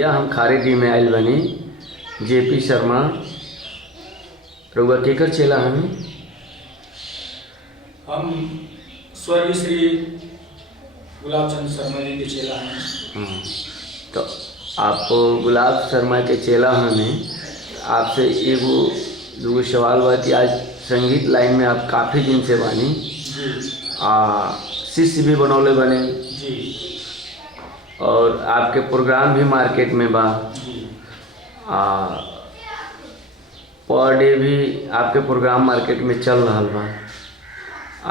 भैया हम खारेडी में आयल बनी जेपी शर्मा रउआ केकर चेला हमी। हम स्वर्गीय श्री गुलाब चंद शर्मा जी के चेला हैं। तो आप गुलाब शर्मा के चेला हमें आपसे एगो दूगो सवाल बा कि आज संगीत लाइन में आप काफ़ी दिन से बानी जी शिष्य भी बनौले बने जी और आपके प्रोग्राम भी मार्केट में बा जी पर डे भी आपके प्रोग्राम मार्केट में चल रहा बा।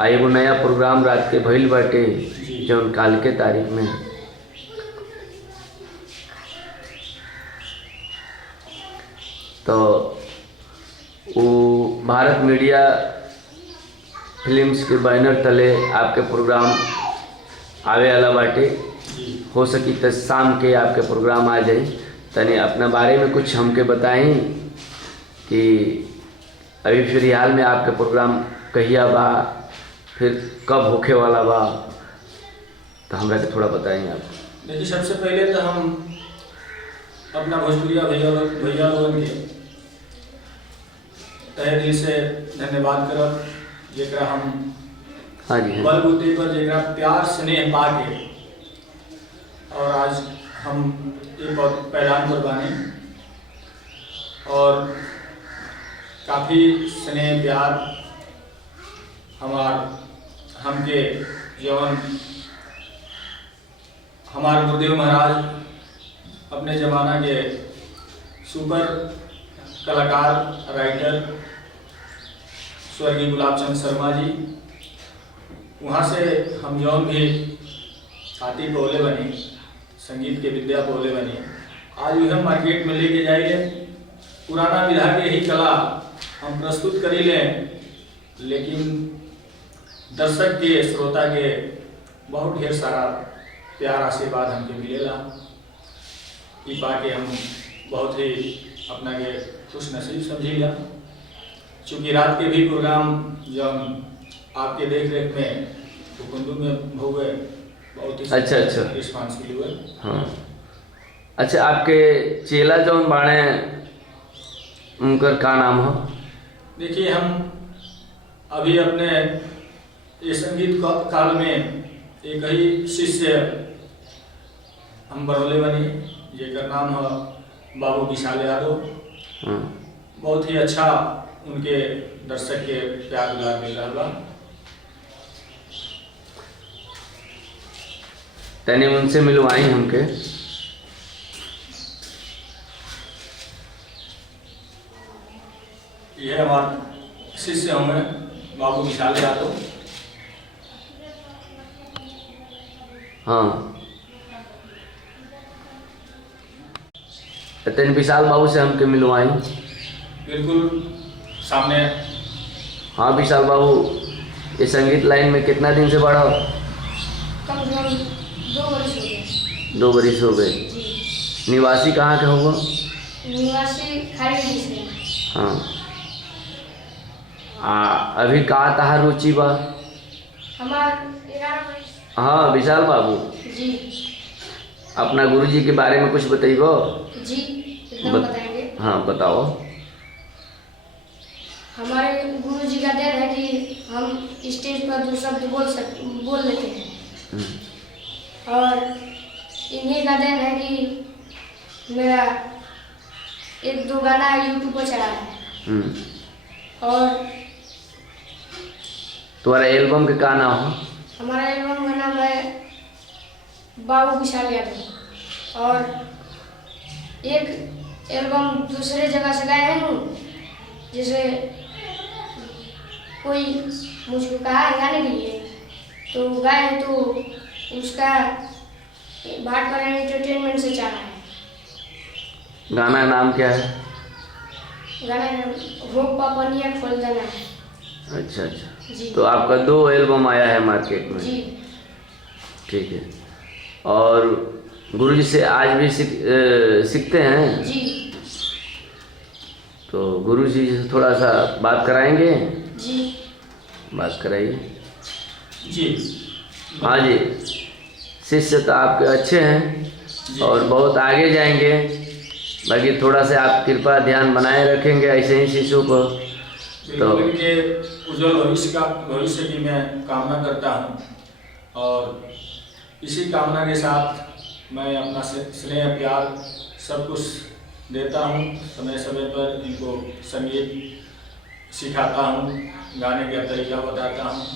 एगो नया प्रोग्राम रात के भइल बाटे जौन काल के तारीख में। तो वो भारत मीडिया फिल्म्स के बैनर तले आपके प्रोग्राम आवे वाला बाटे। हो सकी तो शाम के आपके प्रोग्राम आ जाए। तने अपना बारे में कुछ हमके बताएं कि अभी फिलहाल में आपके प्रोग्राम कहिया बा, फिर कब होखे वाला बा, तो हमरा के थोड़ा बताएंगे आप। देखिए, सबसे पहले तो हम अपना भोजपुरिया भैया लोगन के तहे दिल से धन्यवाद करब जेकरा हम हाँ जी बलबूते पर जेकरा प्यार स्नेह पाके और आज हम एक पैदान पर बानी और काफ़ी स्नेह प्यार हमके जौन हमारे गुरुदेव महाराज अपने ज़माना के सुपर कलाकार राइटर स्वर्गीय गुलाब चंद शर्मा जी, वहाँ से हम जौन भी छाती पौले बनी, संगीत के विद्या पौले बनी, आज वह मार्केट में लेके जाइए। पुराना विधा के ही कला हम प्रस्तुत करी लें, लेकिन दर्शक के श्रोता के बहुत ढेर सारा प्यार आशीर्वाद हमके मिलेला। ई पाके हम बहुत ही अपना के खुश नसीब समझीला। चूँकि रात के भी प्रोग्राम जब आपके देख रेख में कुंदू में हो गए, बहुत ही अच्छा रिस्पॉन्स मिली हुए। हाँ अच्छा, आपके चेला जौन बाणे उनकर का नाम हो? देखिए, हम अभी अपने ये संगीत काल में एक ही शिष्य हम बनौले बनी जेकर नाम है बाबू विशाल यादव। बहुत ही अच्छा उनके दर्शक के प्यार दुलार मिल रहा बा। तने उनसे मिलवाई हमके। यह हमारे शिष्य होंगे बाबू विशाल यादव। हाँ, तने विशाल बाबू से हमके मिलवाई। बिल्कुल सामने। हाँ विशाल बाबू, ये संगीत लाइन में कितना दिन से बड़ा हो? कम से कम 2 वर्ष हो गए। 2 बरिस हो गए। निवासी कहाँ के होगा? निवासी खारेडी से। हाँ अभी कहाँ तहार रुचि बा? हमार 11 वर्ष। हाँ विशाल बाबू, जी अपना गुरुजी के बारे में कुछ बताइबो? जी एकदम बताएंगे। हाँ बताओ। हमारे गुरु जी का देन है कि हम स्टेज पर 2 शब्द बोल लेते हैं, और इन्हीं का देन है कि मेरा 1-2 गाना यूट्यूब पर चढ़ा है। और तुम्हारा एल्बम के का नाम हो? हमारा एल्बम का नाम है बाबू विशाल यादव, और एक एल्बम दूसरे जगह से गाए हैं। जैसे कोई मुझको कहा है गाने के लिए, तो गाए हैं, तो उसका भाट पर एंटरटेनमेंट से चाहा है। गाना नाम क्या है? गाना हो पापनिया खोल देना है। अच्छा अच्छा, जी तो आपका 2 एल्बम आया है मार्केट में। जी ठीक है। और गुरुजी से आज भी सीखते हैं? जी तो गुरुजी से थोड़ा सा बात कराएंगे? जी बात कराइए। जी हाँ जी, शिष्य तो आपके अच्छे हैं, जी। और बहुत आगे जाएंगे। बाकी थोड़ा सा आप कृपा ध्यान बनाए रखेंगे ऐसे ही शिशु को। बिल्कुल इनके उज्जवल भविष्य की मैं कामना करता हूँ, और इसी कामना के साथ मैं अपना स्नेह प्यार सब कुछ देता हूँ। समय समय पर इनको संगीत सिखाता हूँ, गाने का तरीका बताता हूँ।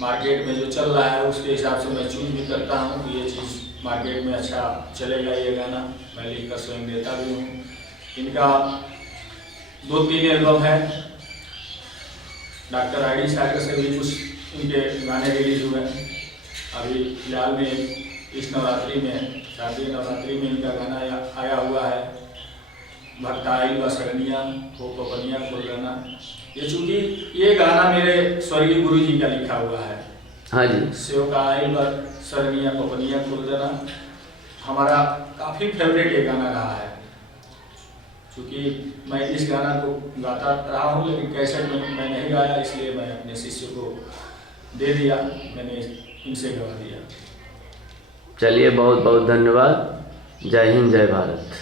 मार्केट में जो चल रहा है उसके हिसाब से मैं चूज भी करता हूँ कि ये चीज़ मार्केट में अच्छा चलेगा, ये गाना मैं लिख कर स्वयं देता भी हूँ। इनका 2-3 एल्बम है। डॉक्टर ID सागर से भी कुछ इनके गाने रिलीज हुए हैं। अभी फिलहाल में इस नवरात्रि में, शारदीय नवरात्रि में इनका गाना आया हुआ है, भक्ताई व सरनिया हो पपनिया खुलना। ये चूँकि ये गाना मेरे स्वर्गीय गुरु जी का लिखा हुआ है। हाँ जी। सेवकाई व सरनिया पपनिया खुलना हमारा काफ़ी फेवरेट ये गाना रहा है। क्योंकि मैं इस गाना को गाता रहा हूँ, लेकिन कैसे मैं नहीं गाया, इसलिए मैं अपने शिष्य को दे दिया, मैंने इनसे गवा दिया। चलिए बहुत बहुत धन्यवाद। जय हिंद, जय भारत।